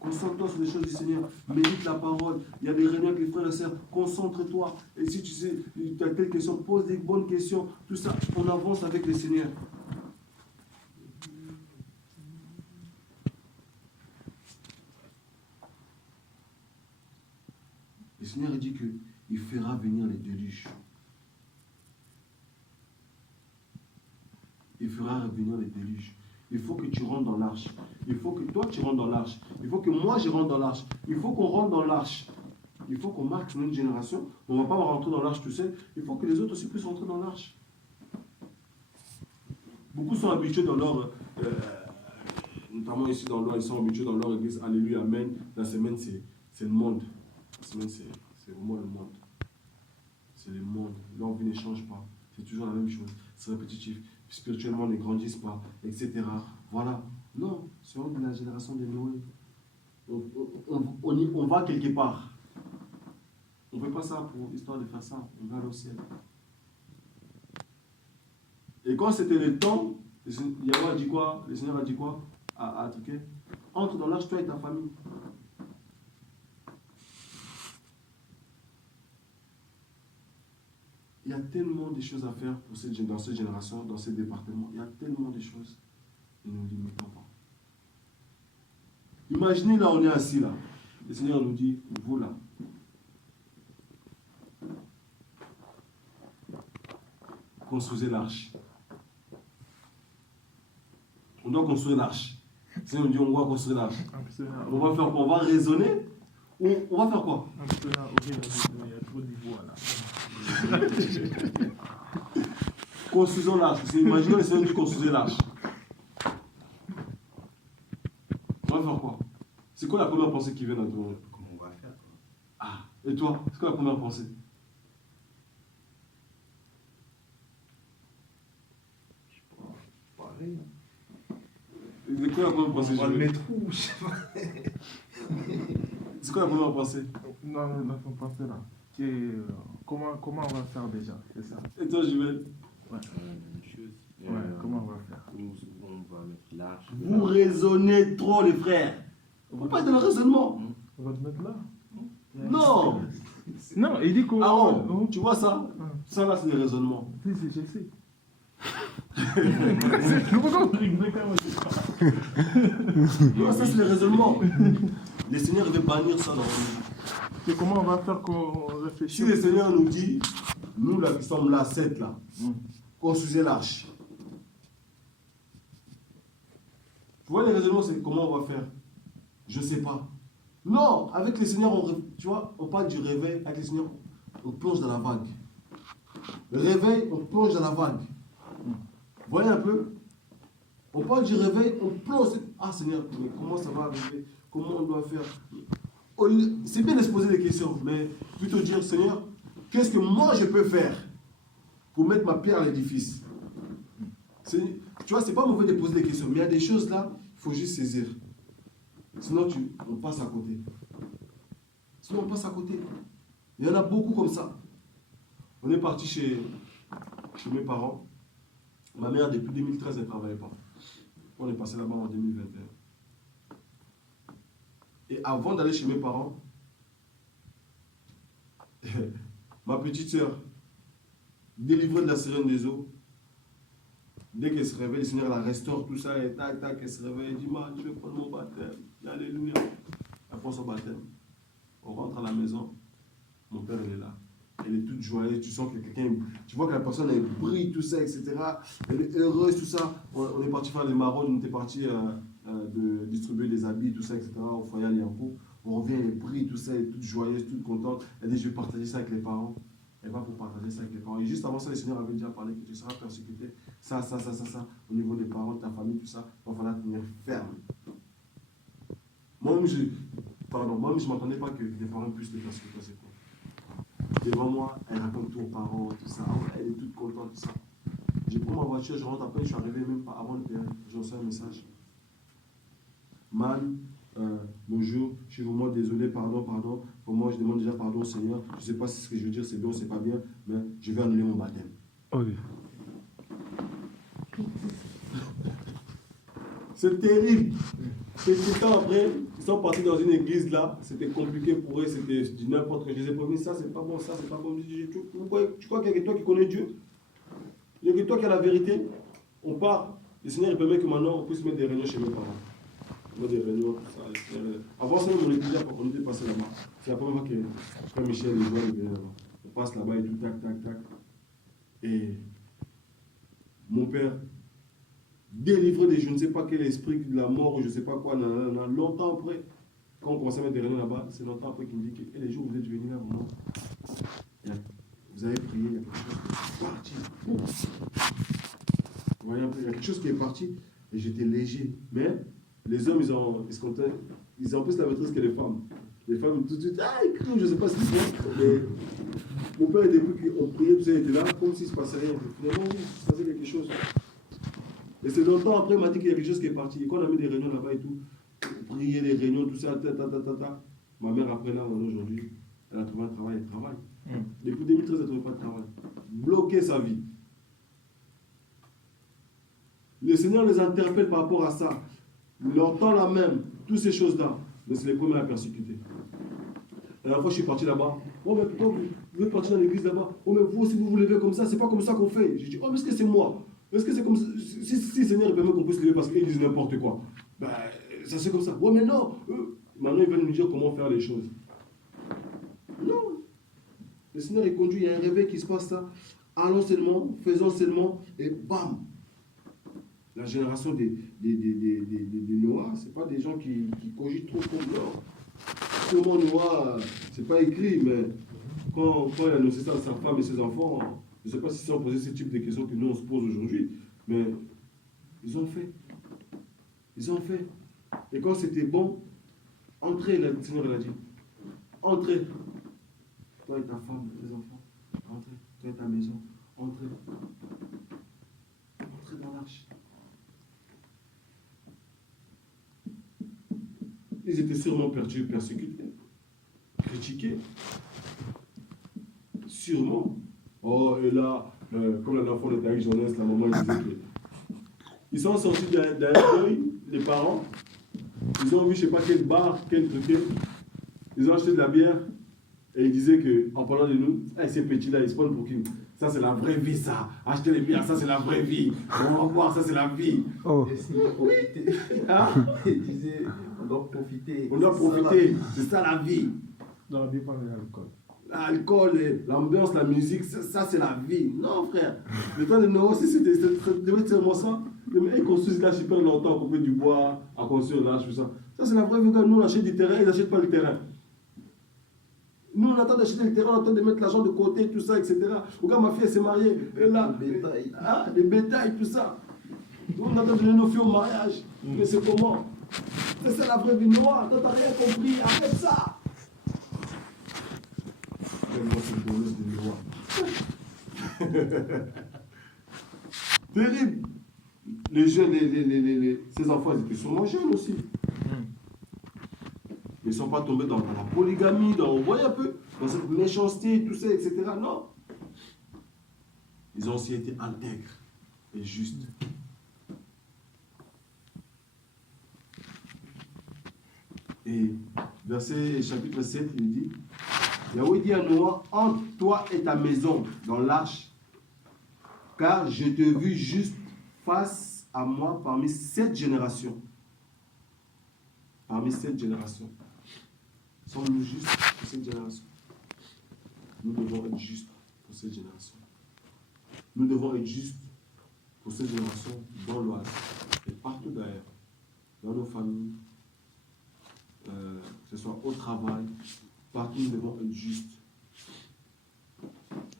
Concentre-toi sur les choses du Seigneur. Médite la parole. Il y a des réunions avec les frères et sœurs. Concentre-toi. Et si tu sais, tu as telle question, pose des bonnes questions. Tout ça, on avance avec le Seigneur. Le Seigneur dit qu'il fera venir les déluges. Il fera revenir les déluges. Il faut que tu rentres dans l'arche. Il faut que toi, tu rentres dans l'arche. Il faut que moi, je rentre dans l'arche. Il faut qu'on rentre dans l'arche. Il faut qu'on marque notre génération. On ne va pas rentrer dans l'arche tout seul. Il faut que les autres aussi puissent rentrer dans l'arche. Beaucoup sont habitués dans leur... notamment ici dans leur... Ils sont habitués dans leur église. Alléluia, amen. La semaine, c'est le monde. La semaine, c'est vraiment le monde. C'est le monde. Leur vie ne change pas. C'est toujours la même chose. C'est répétitif. Spirituellement, ne grandissent pas, etc. Voilà. Non, c'est de la génération de Noé. On va quelque part. On ne fait pas ça pour histoire de faire ça. On va aller au ciel. Et quand c'était le temps, Yahweh a dit quoi? Le Seigneur a dit quoi à Triquet? Entre dans l'arche, toi et ta famille. Il y a tellement de choses à faire pour dans cette génération, dans ce département. Il y a tellement de choses. Ne nous limitons pas. Imaginez là, on est assis là. Le Seigneur nous dit, vous là. Construisez l'arche. On doit construire l'arche. Le Seigneur nous dit, on va construire l'arche. On va faire quoi? On va raisonner. On va faire quoi? Il y a trop d'ivoire là. Construisons l'arche. Imaginez le Seigneur dit construisez l'arche. On va faire quoi? C'est quoi la première pensée qui vient dans ton... Comment on va faire quoi? Ah, et toi, c'est quoi la première pensée? Je sais pas, pareil. C'est quoi la première pensée? On va le mettre où? Je sais pas. C'est quoi la première pensée? Non, ton pensée là. Comment on va faire déjà? C'est ça. Et toi, je vais... Ouais. Même chose. Ouais, comment on va faire? On va mettre l'arche. Vous raisonnez trop, les frères. Vous pas dans le raisonnement. On va te mettre là. Non. Non, il dit qu'on... Ah oh, tu vois ça? Ça là, c'est le raisonnement. Si, je sais. Pourquoi vous rigolez quand même? Non, ça c'est le raisonnement. Le Seigneur veut bannir ça dans le monde. Et comment on va faire qu'on Si réfléchisse? le Seigneur nous dit, nous là qui sommes là, 7 là, construisez l'arche. Tu vois, les raisonnements, c'est comment on va faire? Je ne sais pas. Non, avec le Seigneur, tu vois, on parle du réveil. Avec le Seigneur, on plonge dans la vague. Le réveil, on plonge dans la vague. Vous voyez un peu? On parle du réveil, on plonge. Ah Seigneur, mais comment ça va arriver? Comment on doit faire? C'est bien de se poser des questions, mais plutôt dire, Seigneur, qu'est-ce que moi je peux faire pour mettre ma pierre à l'édifice? Tu vois, c'est pas mauvais de poser des questions, mais il y a des choses là, il faut juste saisir. Sinon, on passe à côté. Sinon, on passe à côté. Il y en a beaucoup comme ça. On est parti chez mes parents. Ma mère, depuis 2013, elle ne travaillait pas. On est passé là-bas en 2021. Et avant d'aller chez mes parents, ma petite soeur, délivrée de la sirène des eaux, dès qu'elle se réveille, le Seigneur la restaure, tout ça, et tac, tac, elle se réveille, elle dit, man, je vais prendre mon baptême. Alléluia. Elle prend son baptême. On rentre à la maison, mon père, il est là. Elle est toute joyeuse, tu sens que quelqu'un, tu vois que la personne, elle brille, tout ça, etc. Elle est heureuse, tout ça. On est parti faire les maraudes, on était parti de distribuer des habits, tout ça, etc. au foyer à Liancourt. On revient, elle brille, tout ça, elle est toute joyeuse, toute contente. Elle dit, je vais partager ça avec les parents. Elle va pour partager ça avec les parents. Et juste avant ça, le Seigneur avait déjà parlé que tu seras persécuté. Ça, au niveau des parents, de ta famille, tout ça. Il va falloir tenir ferme. Moi-même, je ne m'attendais pas que les parents puissent les persécuter. C'est quoi? Devant moi, elle raconte tout aux parents, tout ça. Elle est toute contente, tout ça. Je prends ma voiture, je rentre après, je suis arrivé même pas avant le PM. J'ai reçu un message. Man, bonjour, je suis vraiment désolé, pardon. Pour moi, je demande déjà pardon au Seigneur. Je ne sais pas si ce que je veux dire, c'est bien ou c'est pas bien, mais je vais annuler mon baptême. Ok. C'est terrible. Quelques temps après, ils sont partis dans une église là, c'était compliqué pour eux, c'était du n'importe quoi. Je les ai prévenus, ça c'est pas bon, ça c'est pas bon. Tu crois qu'il y a que toi qui connais Dieu? Il y a que toi qui as la vérité? On part. Le Seigneur il permet que maintenant on puisse mettre des réunions chez mes parents. Mettre des réunions, tout ça. Avant ça, on était déjà on était passé là-bas. C'est la première fois que Frère Michel et Joël venaient là-bas. On passe là-bas et tout, tac. Et mon père, délivré de je ne sais pas quel esprit de la mort ou je ne sais pas quoi, longtemps après, quand on commençait à mettre des réunions là-bas, c'est longtemps après qu'il me dit que les jours où vous êtes venus là, vraiment, vous avez prié, il y a quelque chose qui est parti. Vous voyez un peu, il y a quelque chose qui est parti et j'étais léger. Mais les hommes, ils ont plus la maîtrise que les femmes. Les femmes, tout de suite, je ne sais pas ce qu'ils font. Mais mon père, depuis qu'on priait, tout ça, il était là, comme s'il ne se passait rien. Finalement, oui, il se passait quelque chose. Et c'est longtemps après, il m'a dit qu'il y a quelque chose qui est parti. Et quand on a mis des réunions là-bas et tout, prier, les réunions, tout ça, ma mère, après là, aujourd'hui, elle a trouvé un travail, elle travaille. Depuis 2013, elle ne trouvait pas de travail. Bloquer sa vie. Le Seigneur les interpelle par rapport à ça. Il leur tend la main, toutes ces choses-là. Mais c'est les premiers à persécuter. La dernière fois, je suis parti là-bas. Oh, mais pourquoi vous voulez partir dans l'église là-bas? Oh, mais vous aussi, vous vous levez comme ça, c'est pas comme ça qu'on fait. J'ai dit, oh, mais est-ce que c'est moi? Est-ce que c'est comme ça? Si le Seigneur permet qu'on puisse lever parce qu'ils disent n'importe quoi, ben, ça c'est comme ça. Ouais, mais non, maintenant ils veulent nous dire comment faire les choses. Non. Le Seigneur est conduit, il y a un réveil qui se passe là. Allons seulement, faisons seulement, et bam. La génération des Noah, ce n'est pas des gens qui cogitent trop comme l'or. Sûrement Noah, c'est pas écrit, mais quand il a annoncé ça à sa femme et ses enfants, je ne sais pas si ça ont posé ce type de questions que nous on se pose aujourd'hui, mais ils ont fait. Ils ont fait. Et quand c'était bon, entrez, le Seigneur l'a dit. Entrez. Toi et ta femme, tes enfants, entrez. Toi et ta maison, entrez. Entrez dans l'arche. Ils étaient sûrement perdus, persécutés, critiqués. Sûrement. Oh, et là, comme la dernière fois, on était avec Jonas, la maman, il disait que. Ils sont sortis d'un deuil, les parents. Ils ont vu, je ne sais pas quel bar, quel truc. Ils ont acheté de la bière. Et il disait qu'en parlant de nous, ces petits-là, ils se prennent pour qui? Ça, c'est la vraie vie, ça. Acheter les bières, ça, c'est la vraie vie. On va boire, ça, c'est la vie. Oh, Hein? Il disait, on doit profiter. On doit profiter. C'est ça la vie. dans la vie, pas l'alcool. L'alcool, l'ambiance, la musique, ça, c'est la vie. Non, frère. Le temps de Noël, ça devait être seulement ça. Les mecs construisent là super longtemps, couper du bois, à construire là, tout ça. Ça, c'est la vraie vie. Quand nous, on achète du terrain, ils n'achètent pas le terrain. Nous, on attend d'acheter le terrain, on attend de mettre l'argent de côté, tout ça, etc. Regarde, ma fille, elle s'est mariée. Et là, les bétails, tout ça. Nous, on attend de donner nos filles au mariage. Mais c'est comment? C'est ça la vraie vie noire. Toi, t'as rien compris. Arrête ça. Moi, c'est une donneuse de noir. Terrible. Les jeunes, ces enfants, ils étaient sûrement jeunes aussi. Ils ne sont pas tombés dans la polygamie, vous voyez un peu, dans cette méchanceté, tout ça, etc. Non. Ils ont aussi été intègres et justes. Et verset chapitre 7, il dit, Yahweh dit à Noah, entre toi et ta maison dans l'arche, car je te vis juste face à moi parmi 7 générations. Parmi 7 générations. Sommes-nous justes pour cette génération? Nous devons être justes pour cette génération. Nous devons être justes pour cette génération dans l'Oise et partout d'ailleurs, dans nos familles, que ce soit au travail, partout nous devons être justes.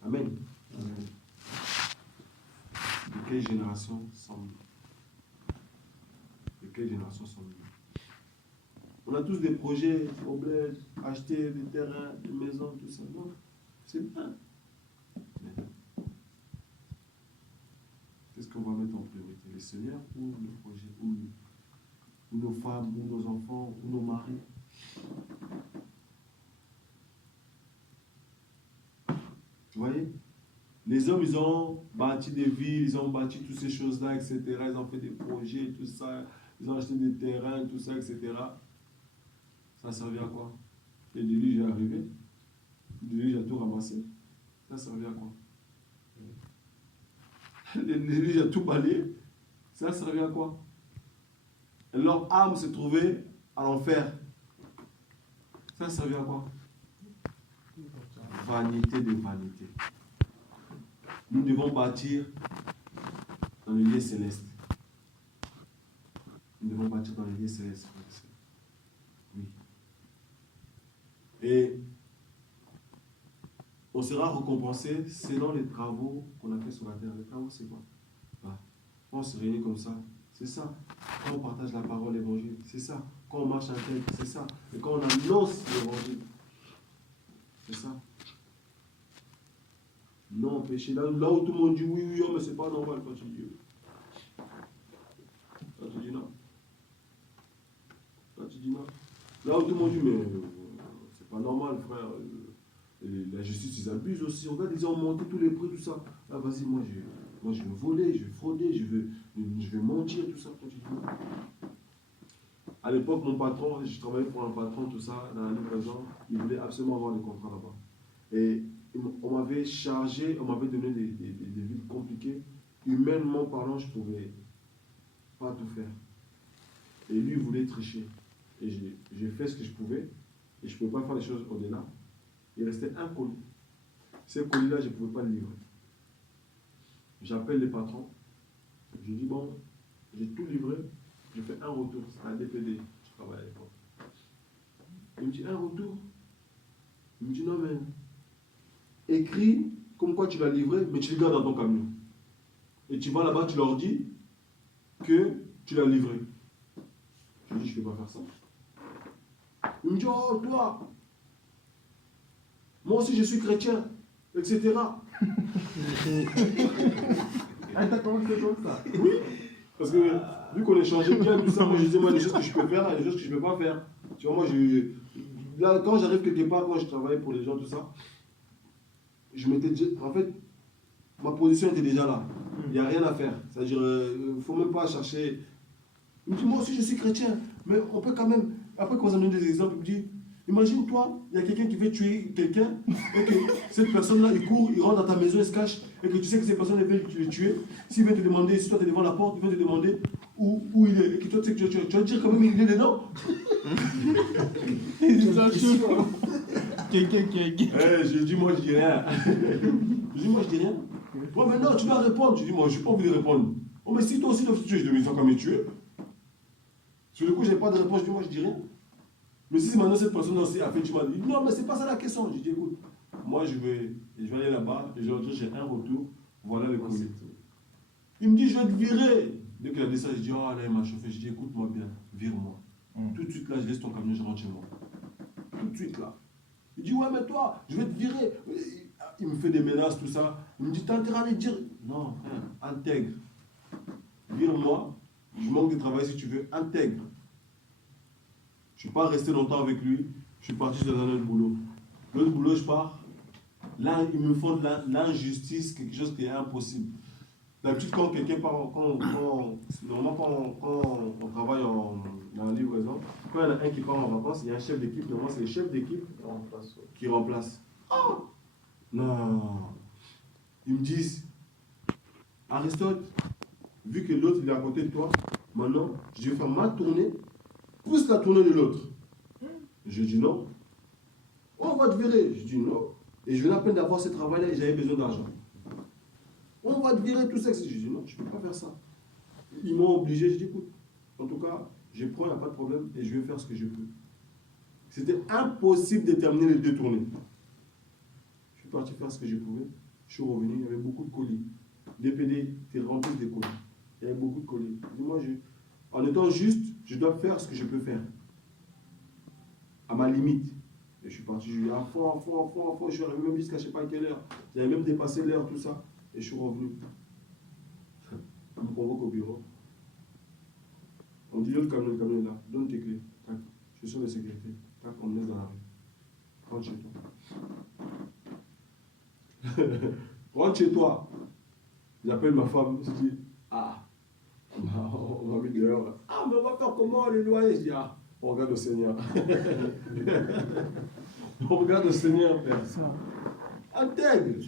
Amen. Amen. De quelle génération sommes-nous? De quelle génération sommes-nous? On a tous des projets au bled, acheter des terrains, des maisons, tout ça. Non, c'est bien. Mais qu'est-ce qu'on va mettre en priorité? Le Seigneur ou le projet, ou nos femmes, ou nos enfants, ou nos maris? Vous voyez? Les hommes, ils ont bâti des villes, ils ont bâti toutes ces choses-là, etc. Ils ont fait des projets, tout ça. Ils ont acheté des terrains, tout ça, etc. Ça servait à quoi? Le déluge est arrivé. Le déluge a tout ramassé. Ça servait à quoi? Le déluge a tout balayé. Ça servait à quoi? Leur âme se trouvait à l'enfer. Ça servait à quoi? Vanité de vanité. Nous devons bâtir dans le lieu céleste. Nous devons bâtir dans le lieu céleste. Oui. Et on sera récompensé selon les travaux qu'on a fait sur la terre. Les travaux, c'est quoi? Quand on se réunit comme ça, c'est ça. Quand on partage la parole, l'évangile, c'est ça. Quand on marche à tête, c'est ça. Et quand on annonce l'évangile, c'est ça. Non, péché. Là où tout le monde dit oui, oui, mais c'est pas normal quand tu dis oui. Quand tu dis non. Quand tu dis non. Là où tout le monde dit mais c'est pas normal, frère. La justice, ils abusent aussi. Regarde, ils ont monté tous les prix, tout ça. Ah, vas-y, moi je veux voler, je veux frauder, je veux mentir, tout ça. Quand tu dis non. À l'époque, mon patron, je travaillais pour un patron, tout ça, dans la livraison, il voulait absolument avoir des contrats là-bas. Et on m'avait chargé, on m'avait donné des vies compliquées. Humainement parlant, je ne pouvais pas tout faire. Et lui, il voulait tricher. Et j'ai fait ce que je pouvais. Et je ne pouvais pas faire les choses au-delà. Il restait un colis. Ce colis-là, je ne pouvais pas le livrer. J'appelle les patrons. Je dis, bon, j'ai tout livré. Je fais un retour. C'est un DPD. Je travaille à l'époque. Il me dit, un retour? Il me dit, non, mais écris comme quoi tu l'as livré, mais tu le gardes dans ton camion. Et tu vas là-bas, tu leur dis que tu l'as livré. Je dis, je ne peux pas faire ça. Il me dit, oh, toi, moi aussi je suis chrétien, etc. Ah, t'as commencé comme ça? Oui, parce que vu qu'on échangeait bien, tout ça, moi je disais, moi, il y a des choses que je peux faire, il y a des choses que je ne peux pas faire. Tu vois, moi, là, quand j'arrive quelque part, quand je travaille pour les gens, tout ça, je m'étais déjà, en fait, ma position était déjà là. Il n'y a rien à faire. C'est-à-dire, il ne faut même pas chercher. Il me dit, moi aussi je suis chrétien, mais on peut quand même. Après, quand on me donne des exemples, il me dit, Imagine-toi, il y a quelqu'un qui veut tuer quelqu'un, et que cette personne-là, il court, il rentre dans ta maison, il se cache, et que tu sais que cette personne veut le tuer. S'il vient te demander, si toi tu es devant la porte, il vient te demander où il est, et que toi tu sais que tu vas dire quand même il est dedans. Quelqu'un qui est. J'ai dit, moi je dis rien. Je dis, moi je dis rien. Bon, mais non, tu dois répondre. Je dis, moi je n'ai pas envie de répondre. Oh, mais si toi aussi tu es tué, je dis, mais ils ont quand même tué. Sur le coup, je n'ai pas de réponse, je dis, moi je dis rien. Mais si maintenant cette personne aussi a fait du mal, il dit, non, mais c'est pas ça la question. Je dis, écoute, moi je vais aller là-bas, et je leur dis, j'ai un retour, voilà le colis. Il me dit, je vais te virer. Dès qu'il a dit ça, je dis, oh là, il m'a chauffé. Je dis, écoute-moi bien, vire-moi. Tout de suite là, je laisse ton camion, je rentre chez moi. Tout de suite là. Il dit, ouais, mais toi, je vais te virer. Il me fait des menaces, tout ça. Il me dit, t'as intérêt à aller dire. Non, frère, intègre. Vire-moi. Je manque de travail si tu veux, intègre. Je ne suis pas resté longtemps avec lui. Je suis parti dans un autre boulot. L'autre boulot, je pars. Là, ils me font de l'injustice, quelque chose qui est impossible. D'habitude, quand quelqu'un part, normalement, quand on travaille dans la livraison, quand il y en a un qui part en vacances, il y a un chef d'équipe. Normalement, c'est le chef d'équipe qui remplace. Oh non. Ils me disent, Aristote, vu que l'autre il est à côté de toi, maintenant, je vais faire ma tournée, plus la tournée de l'autre. Je dis non. On va te virer. Je dis non. Et je viens à peine d'avoir ce travail-là et j'avais besoin d'argent. On va te virer tout ça. Je dis non, je ne peux pas faire ça. Ils m'ont obligé. Je dis écoute, en tout cas, je prends, il n'y a pas de problème et je vais faire ce que je peux. C'était impossible de terminer les 2 tournées. Je suis parti faire ce que je pouvais. Je suis revenu, il y avait beaucoup de colis. DPD, tu rempli de colis. Il y avait beaucoup de colis. Moi, en étant juste, je dois faire ce que je peux faire. À ma limite. Et je suis parti, je suis à fond. Je suis arrivé même jusqu'à je ne sais pas quelle heure. J'avais même dépassé l'heure, tout ça. Et je suis revenu. On me convoque au bureau. On dit, le camion est là. Donne tes clés. Tac. Je suis sur la sécurité. Tac, on me laisse dans la rue. Rentre chez toi. Rentre chez toi. J'appelle ma femme. Je dis, on m'a mis dehors. Ah, mais on va faire comment les loyers? Je dis, on regarde le Seigneur. On regarde le Seigneur, Père. Intègre.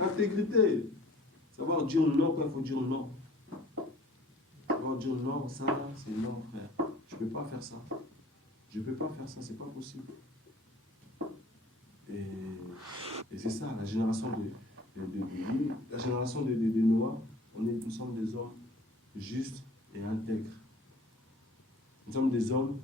Intégrité. Savoir dire non quand il faut dire non. Savoir dire non, ça, c'est non, frère. Je ne peux pas faire ça. Je ne peux pas faire ça, c'est pas possible. Et c'est ça, la génération la génération de Noah, nous sommes des hommes justes et intègres. Nous sommes des hommes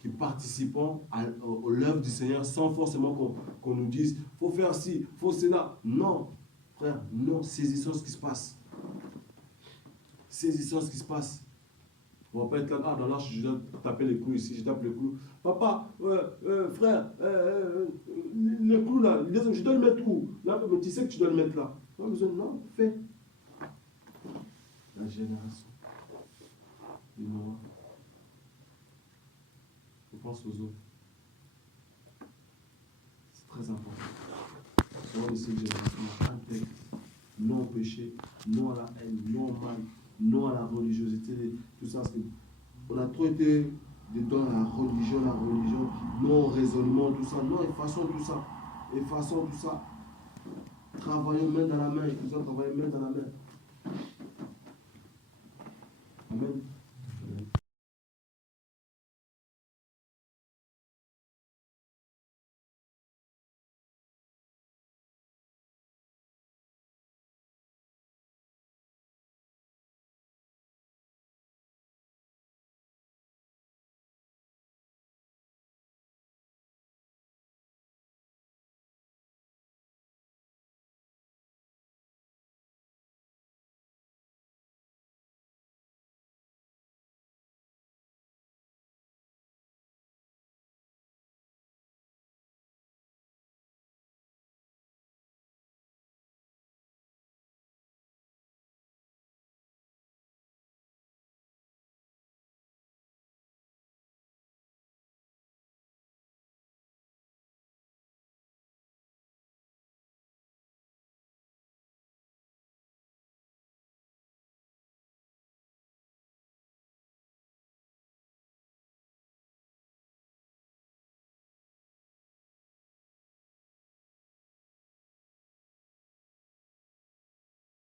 qui participons à l'œuvre du Seigneur sans forcément qu'on nous dise « faut faire ci, faut cela ». Non, frère, non, saisissons ce qui se passe. Saisissons ce qui se passe. On ne va pas être là, dans l'arche, je dois taper les clous ici, je tape les clous. Papa, frère, le clou là, je dois le mettre où? Là, mais tu sais que tu dois le mettre là. Pas besoin, non, fais. La génération du Noah. Je pense aux autres. C'est très important. Soyons de cette génération intègre. Non au péché, non à la haine, non au mal, non à la religiosité, tout ça. On a trop été dans la religion, non au raisonnement, tout ça. Non, effaçons tout ça. Effaçons tout ça. Travaillons main dans la main. Nous allons travailler main dans la main. Amen.